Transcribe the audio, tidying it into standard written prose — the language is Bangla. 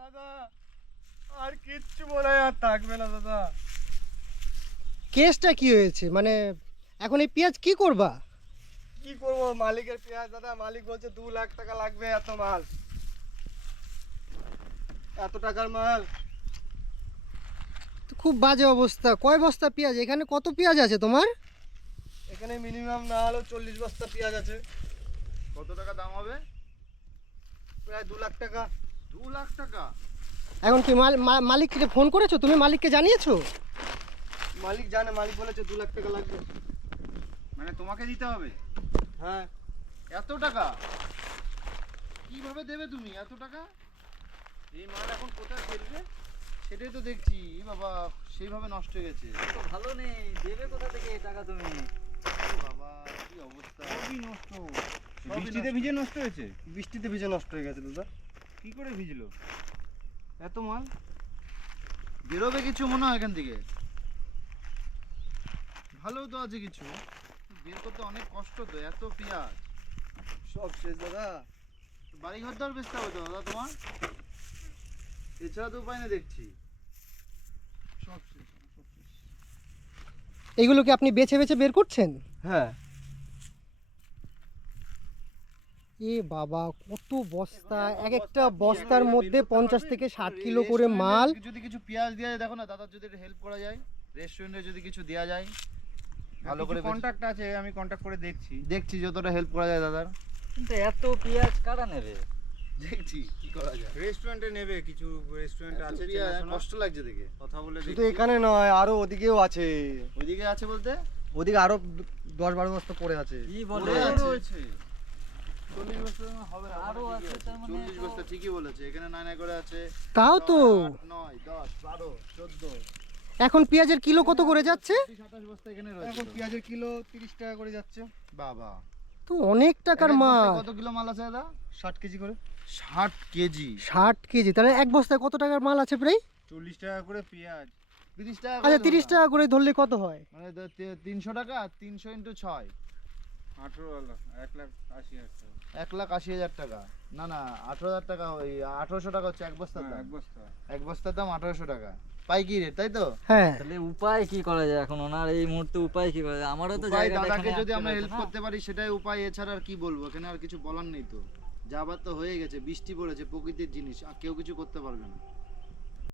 দাদা আর কিচ্ছু মনে হয় আর থাকবে না দাদা। কেসটা কি হয়েছে, মানে এখন এই পেঁয়াজ কি করবা? কি করবো, মালিকের পেঁয়াজ দাদা, মালিক বলছে 2 লাখ টাকা লাগবে এত মাল, এত টাকার মাল। তো খুব বাজে অবস্থা। কয় বস্তা পেঁয়াজ? এখানে কত পেঁয়াজ আছে তোমার? এখানে মিনিমাম না হলেও 40 বস্তা পেঁয়াজ আছে। কত টাকা দাম হবে? প্রায় 2 লাখ টাকা। 2 লাখ টাকা? এখন কি মালিককে ফোন করেছো তুমি? মালিককে জানিয়েছো? মালিক জানে, মালিক বলেছে 2 লাখ টাকা লাগবে। মানে তোমাকে দিতে হবে হ্যাঁ। এত টাকা? কিভাবে দেবে তুমি এত টাকা? এই মাল এখন কোথায় ফেলবে সেটাই তো দেখছি। বাবা সেইভাবে নষ্ট হয়ে গেছে। তো ভালো নেই, দেবে কোথা থেকে এই টাকা তুমি? ও বাবা কি অবস্থা! সবই নষ্ট। বৃষ্টিতে ভিজে নষ্ট হয়েছে? বৃষ্টিতে ভিজে নষ্ট হয়ে গেছে দাদা। কি করে ভিজলো? এত মাল বেরোবে কিছু মনে হয় এখান থেকে? ভালো তো আছে কিছু, বের করতে অনেক কষ্ট তো। এত পেঁয়াজ সব শেষ দাদা। বাড়ি ঘর দর বেচতে হবে তো দাদা তোমার, এছাড়া তো উপায় না দেখছি। সব শেষ, সব শেষ। এগুলো কি আপনি বেছে বেছে বের করছেন? হ্যাঁ। এ বাবা, কত বস্তা! এক একটা বস্তার মধ্যে 50 থেকে 60 কিলো করে মাল। যদি কিছু পেঁয়াজ দেওয়া যায় দেখো না দাদা, যদি হেল্প করা যায়, রেস্টুরেন্টে যদি কিছু দেওয়া যায় ভালো করে। কন্টাক্ট আছে, আমি কন্টাক্ট করে দেখছি। দেখছি যতটা হেল্প করা যায় দাদার, কিন্তু এত পেঁয়াজ কারা নেবে? দেখছি কি করা যায়। রেস্টুরেন্টে নেবে, কিছু রেস্টুরেন্ট এত আছে পেঁয়াজ, চেনাশোনা, কষ্ট লাগছে দেখে। কথা বলে শুধু দেখছি। এখানে নয়, আরো ওদিকেও আছে। ওইদিকে আছে বলতে? ওদিকে আরো 10-12 বস্তা পড়ে আছে। কি বলে? পড়ে আছে। 40 বস্তা হবে না, আরো ওখানে আছে ঠিকই তার মানে 40 বস্তা ঠিকই বলেছে। এখানে 9 করে আছে। তাও তো 9, 10, 12, 14, এখন পেঁয়াজের কিলো কত করে যাচ্ছে? 27 বস্তা এখানে এখন রয়েছে। পেঁয়াজের কিলো 30 টাকা করে যাচ্ছে। বাবা, তো অনেক টাকার এক এক মাল। বস্তায় কত কিলো মাল আছে দাদা? 60 কেজি করে। 60 কেজি। 60 কেজি, তাহলে এক বস্তায় কত টাকার মাল আছে প্রায়? 40 টাকা করে পেঁয়াজ। 30 টাকা করে আচ্ছা, ধরো 30 না। টাকা করে ধরলে কত হয়? মানে 300 টাকা, 300 ইন্টু 6, 18 1,80,000 টাকা। 1,80,000 টাকা। না না, 18,000 টাকা, ওই 1800 টাকা হচ্ছে এক বস্তার হ্যাঁ, দাম। এক বস্তা। এক বস্তার দাম 1800 টাকা পাইকি রেট, তাই তো? হ্যাঁ। তাহলে উপায় কি করা যায় এখন ওনার এই মুহূর্তে? উপায় কি করা যায়? আমারও তো উপায় জায়গাটা দাদাকে এখানে যদি আটকে আমরা রয়েছে হেল্প না? করতে পারি সেটাই উপায়, এছাড়া আর কি বলবো? এখানে আর কিছু বলার নেই তো। যাবার তো হয়ে গেছে, বৃষ্টি পড়েছে, প্রকৃতির জিনিস, আর কেউ কিছু করতে পারবে না।